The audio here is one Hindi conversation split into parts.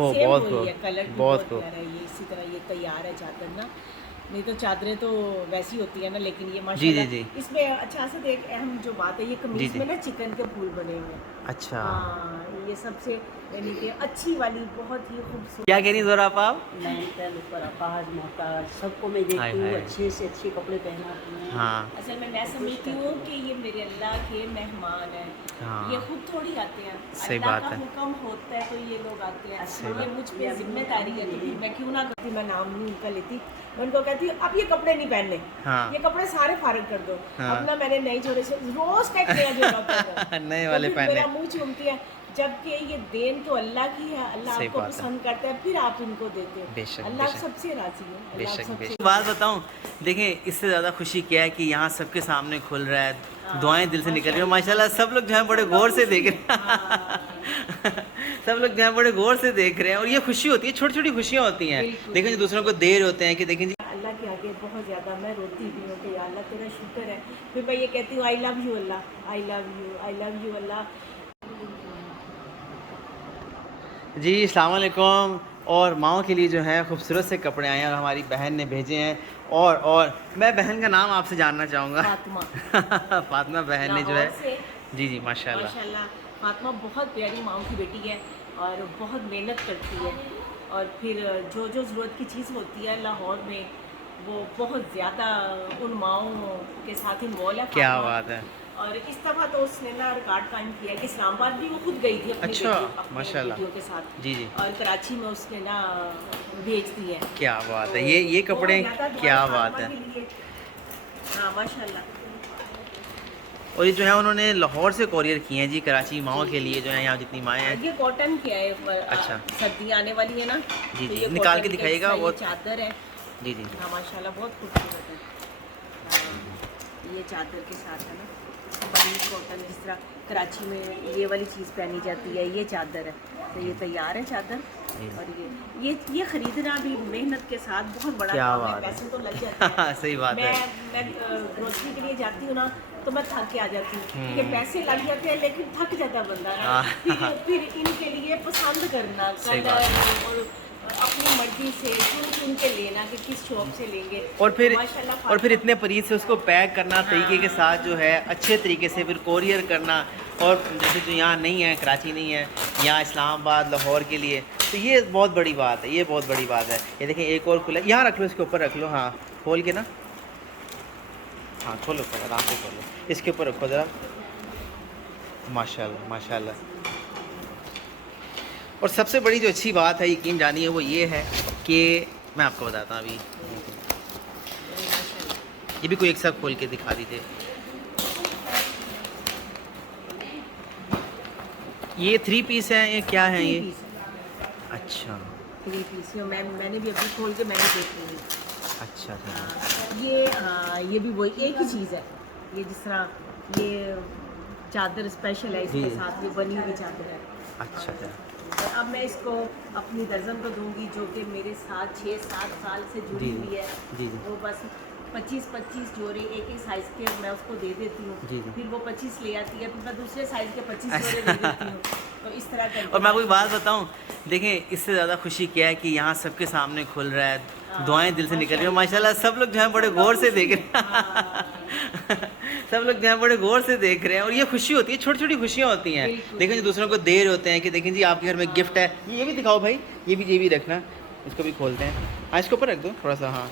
ओह सेम बहुत वही है, कलर खूब, भी बहुत बहुत खूब। प्यारा है। ये इसी तरह ये तैयार है चादर ना, नहीं तो चादरें तो वैसी होती है ना, लेकिन ये जी, जी, माशाल्लाह जी। इसमें अच्छा सा एक अहम जो बात है, ये जी, कमीज़ जी। में ना चिकन के फूल बने हुए हैं। अच्छा। हाँ, ये सबसे यानी कि अच्छी वाली बहुत ही खूबसूरत क्या कह रही ज़ोरा आप? मेंटल ऊपर अपाहज मोहताज सबको मैं हाय, देखती हूँ, हाय। अच्छे से अच्छे कपड़े पहनाती हूँ। हाँ, असल में मैं तो खुश समझती करती हूँ हूँ। कि ये मेरे अल्लाह के मेहमान हैं। ये हाँ। खुद थोड़ी आते हैं, सही अल्लाह का बात है, हुक्म होता है तो ये लोग आते हैं। सही ये बात। मुझ ये पे अभी जिम्मेदारी है, तो मेरी फिर मैं क्यों ना करती, मैं नाम नहीं उनका लेती। मैं उनको कहती हूँ अब ये कपड़े नहीं पहनने, हाँ, ये कपड़े सारे फारग कर दो। हाँ। अपना मैंने नई जोड़े से रोज़ का एक नया जोड़ा पहनो, नए तो वाले फिर पहने। मेरा मुँह चूमती है। जबकि ये देन तो अल्लाह की है, अल्लाह सही आपको बात है। पसंद करता है, फिर आप इनको देते हो। बेशक, अल्लाह आप बेशक। सबसे राज़ी है, अल्लाह आप बेशक, सबसे। बेशक। बात बताऊँ, देखें इससे ज़्यादा खुशी क्या है कि यहाँ सबके सामने खुल रहा है, दुआएँ दिल से निकल रही हैं और माशाल्लाह सब लोग जो हैं बड़े गौर से देख रहे हैं। सब लोग जो हैं बड़े गौर से देख रहे हैं और ये खुशी होती है, छोटी-छोटी खुशियाँ होती हैं। बिल्कुल, देखें जो दूसरों को दे रहे होते हैं कि देखें जी। अल्लाह के आगे बहुत ज़्यादा मैं रोती भी हूँ कि या अल्लाह तेरा शुक्र है। फिर मैं ये कहती हूँ I love you Allah, I love you, I love you Allah. जी, अस्सलाम वालेकुम। और माओ के लिए जो है खूबसूरत से कपड़े आए हैं और हमारी बहन ने भेजे हैं। और मैं बहन का नाम आपसे जानना चाहूँगा। फातिमा फ़ातिमा बहन ने जो है। लाहौर से। जी, जी, माशाल्लाह। माशाल्लाह फातिमा बहुत प्यारी माँ की बेटी है और बहुत मेहनत करती है। और फिर जो जो ज़रूरत की चीज़ होती है लाहौर में, वो बहुत ज़्यादा उन माओं के साथ इन्वॉल्व है क्या फातिमा। बात है। और इस दफ़ा तो उसने ना रिकॉर्ड कायम किया कि इस्लामाबाद भी वो खुद गई थी अपनी अच्छा, अपने माशाल्लाह। बेटियों के साथ। जी, जी। और कराची में उसने ना भेज दी है। क्या बात तो है। ये बहुत कपड़े ज़्यादा दुआएं क्या बात फातिमा है। के लिए। हाँ माशाल्लाह। और ये जो है उन्होंने लाहौर से कोरियर किए हैं जी, कराची माओ के लिए जो है, यहाँ जितनी माएँ हैं। ये कॉटन की है, अच्छा। सर्दी आने वाली है ना, जी, तो जी। ये निकाल के कॉटन की दिखाइएगा ये बहुत। चादर है। जी, जी। हाँ माशाल्लाह बहुत खूबसूरत है। हाँ, ये चादर के साथ है ना, बड़ी कॉटन, जिस तरह कराची में ये वाली चीज़ पहनी जाती है, ये चादर है। तो ये तैयार है चादर। और ये ख़रीदना भी मेहनत के साथ बहुत बड़ा क्या काम है, बात है। पैसे तो लग जाते हैं। सही बात है। मैं ग्रोसरी के लिए जाती हूँ ना, तो मैं थक के आ जाती हूँ कि हम्म। पैसे लग जाते हैं, लेकिन थक जाता है बंदा ना। हाँ। फिर इनके लिए पसंद करना सही बात कलर और अपनी मर्जी से चुन चुन के लेना कि किस शॉप से लेंगे। और तो फिर माशाल्लाह और फिर फातिमा। इतने परीत से उसको पैक करना तरीके के साथ जो है, अच्छे तरीके से फिर कोरियर करना। और जैसे जो यहाँ नहीं है, कराची नहीं है, यहाँ इस्लामाबाद लाहौर के लिए, तो ये बहुत बड़ी बात है, ये बहुत बड़ी बात है। ये देखें एक और खुला, यहाँ रख लो, इसके ऊपर रख लो। हाँ खोल के ना, हाँ खोलो खोलो, आराम से खोलो, इसके ऊपर रखो ज़रा। माशाल्लाह माशाल्लाह। और सबसे बड़ी जो अच्छी बात है, यकीन जानिए, वो ये है कि मैं आपको बताता हूँ अभी। ये भी कोई एक साथ खोल के दिखा दीजिए। ये 3 पीस हैं, ये क्या है 3 ये? पीस, अच्छा 3 पीस मैंने भी अभी खोल के मैंने देखी है। अच्छा अच्छा। हाँ ये भी वही एक ही चीज़ है। ये जिस तरह ये चादर स्पेशल है, इसके जी। साथ ये बनी हुई चादर है। अच्छा अच्छा। और अब मैं इसको अपनी दर्जन को दूंगी, जो कि मेरे साथ 6-7 साल से जुड़ी जी हुई है। जी जी। वो बस 25-25 जोड़े एक एक साइज़ के मैं उसको दे देती हूँ। जी, जी। फिर वो 25 ले आती है, फिर मैं दूसरे साइज़ के 25 जोड़े दे देती हूँ। तो इस तरह करके। और मैं कोई बात बताऊं, देखें इससे ज़्यादा खुशी क्या है कि यहाँ सबके सामने खुल रहा है, दुआएं दिल से निकल रही हैं माशाल्लाह। सब लोग जो हैं बड़े गौर से देख रहे हैं। सब लोग जो हैं बड़े गौर से देख रहे हैं और ये खुशी होती है, छोटी छोटी खुशियाँ होती हैं। देखें जो दूसरों को दे रहे होते हैं कि देखें जी आपके घर में गिफ्ट है, ये भी दिखाओ भाई, ये भी रखना, इसको भी खोलते हैं। हाँ इसके ऊपर रख दो थोड़ा सा। हाँ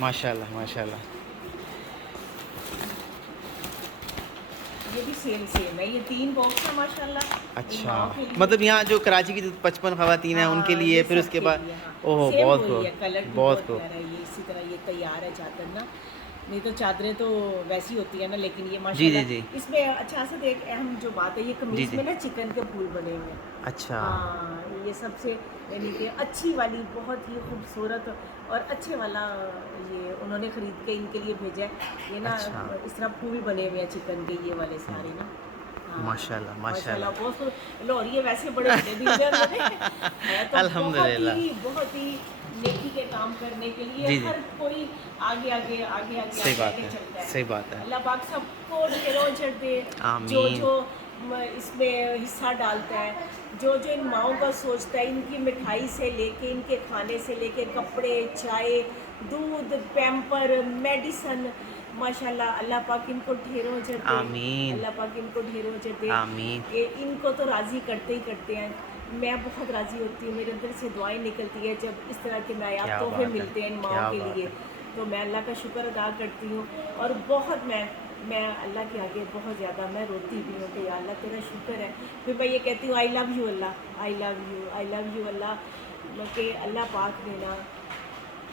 माशाल्लाह माशाल्लाह। ये भी सेम है, ये 3 बॉक्स है माशाल्लाह। अच्छा, मतलब यहाँ जो कराची की 55 ख़वातीन हैं उनके लिए, फिर उसके बाद। ओह सेम बहुत वही है, खूब, कलर भी बहुत बहुत खूब। प्यारा है। ये इसी तरह ये तैयार है चादर ना, नहीं तो चादरें तो वैसी होती है ना, लेकिन ये जी, माशाल्लाह जी, जी। इसमें अच्छा सा एक अहम जो बात है, ये जी, कमीज़ जी। में ना चिकन के फूल बने हुए हैं। अच्छा। हाँ, ये सबसे यानी कि अच्छी वाली बहुत ही खूबसूरत और अच्छे वाला ये उन्होंने ख़रीद के इनके लिए भेजा है। ये ना अच्छा। इस तरह फूल बने हुए हैं चिकन के, ये वाले सारे ना। हाँ, माशाल्लाह माशाल्लाह माशाल्लाह। बहुत लोरिये वैसे बड़े बड़े दिल से है तो अल्हम्दुलिल्लाह। बहुत ही नेकी के काम करने के लिए जी, जी। हर कोई आगे आगे आगे आगे सही आगे बात आगे है, चलता है। सही बात है। अल्लाह पाक सबको ढेरों चढ़ दे। जो आमीन। जो इसमें हिस्सा डालता है, जो जो इन माओं का सोचता है, इनकी मिठाई से लेके, इनके खाने से लेके, कपड़े, चाय, दूध, पैम्पर, मेडिसन, माशाल्लाह अल्लाह पाक इनको ढेरों अजर दे। आमीन। अल्लाह पाक इनको ढेरों अजर दे। आमीन। ये इनको तो राज़ी करते ही करते हैं। मैं बहुत राज़ी होती हूँ, मेरे अंदर से दुआएं निकलती है जब इस तरह के नायाब क्या तोहफे बात है, मिलते हैं इन क्या माओं के बात लिए। है। तो मैं अल्लाह का शुक्र अदा करती हूँ और बहुत मैं अल्लाह के आगे बहुत ज़्यादा मैं रोती भी हूँ कि या अल्लाह तेरा शुक्र है। फिर मैं ये कहती हूँ I love you Allah, I love you Allah, कि अल्लाह पाक ने ना,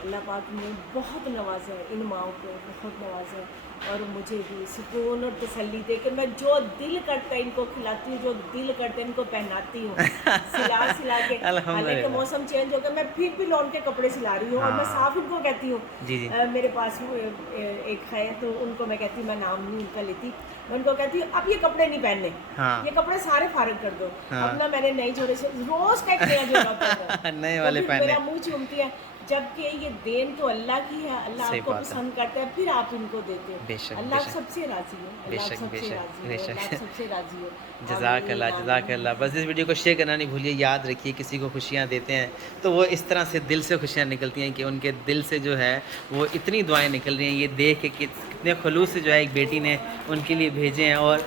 अल्लाह पाक ने बहुत नवाजा है इन माओं को, बहुत नवाजा है। और मुझे भी सुकून और तसल्ली दे के मैं जो दिल करता है इनको खिलाती हूँ, जो दिल करता है इनको पहनाती हूँ, सिला के। हालांकि अल्हम्दुलिल्लाह। मौसम चेंज हो गया, मैं फिर भी लौन के कपड़े सिला रही हूँ। और मैं हाँ। साफ इनको कहती हूँ, जी जी। मेरे पास एक है तो उनको मैं कहती हूँ, मैं नाम नहीं उनका लेती, मैं उनको कहती हूँ अब ये कपड़े नहीं पहनने, हाँ। ये कपड़े सारे फारग कर दो। हाँ। अब ना मैंने नई जोड़े से रोज का एक नया जोड़ा पहना। नए तो वाले फिर पहने। मेरा मुंह चूमती है, जबकि ये देन तो अल्लाह की है, अल्लाह सही आपको बात है। पसंद करता है, फिर आप इनको देते हैं। बेशक, अल्लाह बेशक। सबसे राजी है, अल्लाह बेशक, सबसे बेशक, राजी है, बेशक। अल्लाह सबसे राजी है। जज़ाक अल्लाह, आमीन, जज़ाक आमीन। अल्लाह। बस इस वीडियो को शेयर करना नहीं भूलिए। याद रखिए किसी को खुशियाँ देते हैं तो वो इस तरह से दिल से खुशियाँ निकलती हैं कि उनके दिल से जो है वो इतनी दुआएं निकल रही हैं। ये देख के कि कितने खलूस से जो है एक बेटी ने उनके लिए भेजे हैं। और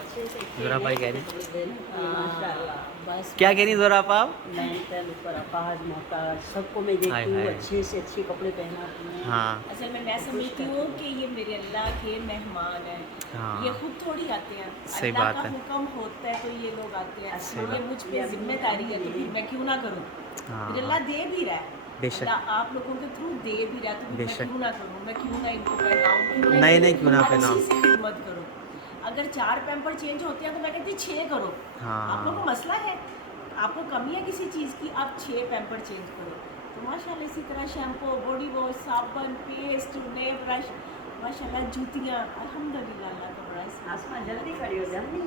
ज़ोरा भाई कह रही हैं, माशाल्लाह, बस क्या कह रही हैं ज़ोरा आप? मेंटल ऊपर अपाहज मोहताज सबको मैं देखती हाय, हूँ, हाय। अच्छे से अच्छे कपड़े पहनाती हूँ। हाँ असल में मैं समझती हूँ कि ये मेरे अल्लाह के मेहमान हैं। हाँ। ये खुद थोड़ी आते हैं, सही अल्लाह बात का है। हुक्म होता है तो ये लोग आते हैं। सही ये बात। मुझ पे जिम्मेदारी है तो फिर मैं क्यों ना करूँ। हाँ, फिर अल्लाह दे भी रहा है, बेशक। अल्लाह आप लोगों के थ्रू दे भी रहा है, तो फिर मैं बेशक। क्यों ना करूँ, मैं क्यों ना इनको पहनाऊँ, नहीं, क्यों ना अच्छी पहनाऊँ। से खिदमत करो। अगर 4 पैम्पर चेंज होते हैं तो मैं कहती 6 करो। हाँ। आप लोगों को मसला है, आपको कमी है किसी चीज़ की, आप 6 पैम्पर चेंज करो। तो माशाल्लाह इसी तरह शैम्पू, बॉडी वॉश, साबुन, पेस्ट, नए ब्रश, माशाल्लाह जूतियाँ, अल्हम्दुलिल्लाह अल्लाह का बड़ा एहसान। आसमा जल्दी करियो, जल्दी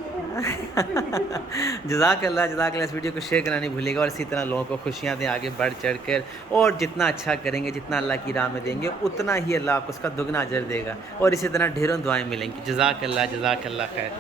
जज़ाक अल्लाह, जज़ाक अल्लाह। इस वीडियो को शेयर करना नहीं भूलिएगा और इसी तरह लोगों को खुशियाँ दें आगे बढ़ चढ़ कर। और जितना अच्छा करेंगे, जितना अल्लाह की राह में देंगे, उतना ही अल्लाह आपको उसका दुगना अजर देगा। और इसी तरह ढेरों दुआएं मिलेंगी। जज़ाक अल्लाह, जज़ाक अल्लाह खैर।